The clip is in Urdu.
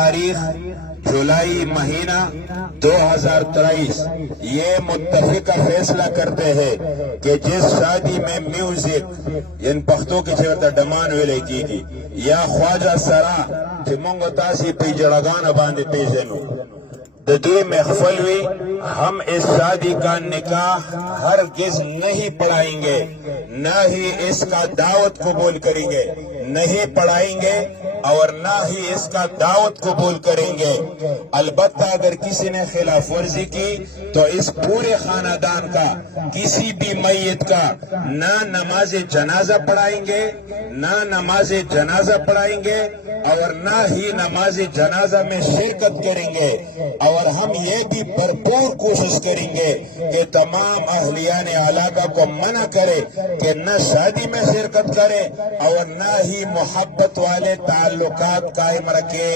تاریخ جولائی مہینہ 2023 یہ متفقہ فیصلہ کرتے ہیں کہ جس شادی میں میوزک ان پختوں کی چرتا ڈمان ویلے کی گی یا خواجہ سرا کہ منگو تاسی پی جڑگان باندے پیشنو ددی محفل ہوئی، ہم اس شادی کا نکاح ہرگز نہیں پڑھائیں گے، نہ ہی اس کا دعوت قبول کریں گے، نہیں پڑھائیں گے اور نہ ہی اس کا دعوت قبول کریں گے۔ البتہ اگر کسی نے خلاف ورزی کی تو اس پورے خاندان کا کسی بھی میت کا نہ نماز جنازہ پڑھائیں گے، نہ نماز جنازہ پڑھائیں گے اور نہ ہی نماز جنازہ میں شرکت کریں گے، اور ہم یہ بھی بھرپور کوشش کریں گے کہ تمام اہلیان علاقہ کو منع کرے کہ نہ شادی میں شرکت کرے اور نہ ہی محبت والے تعلقات قائم رکھے۔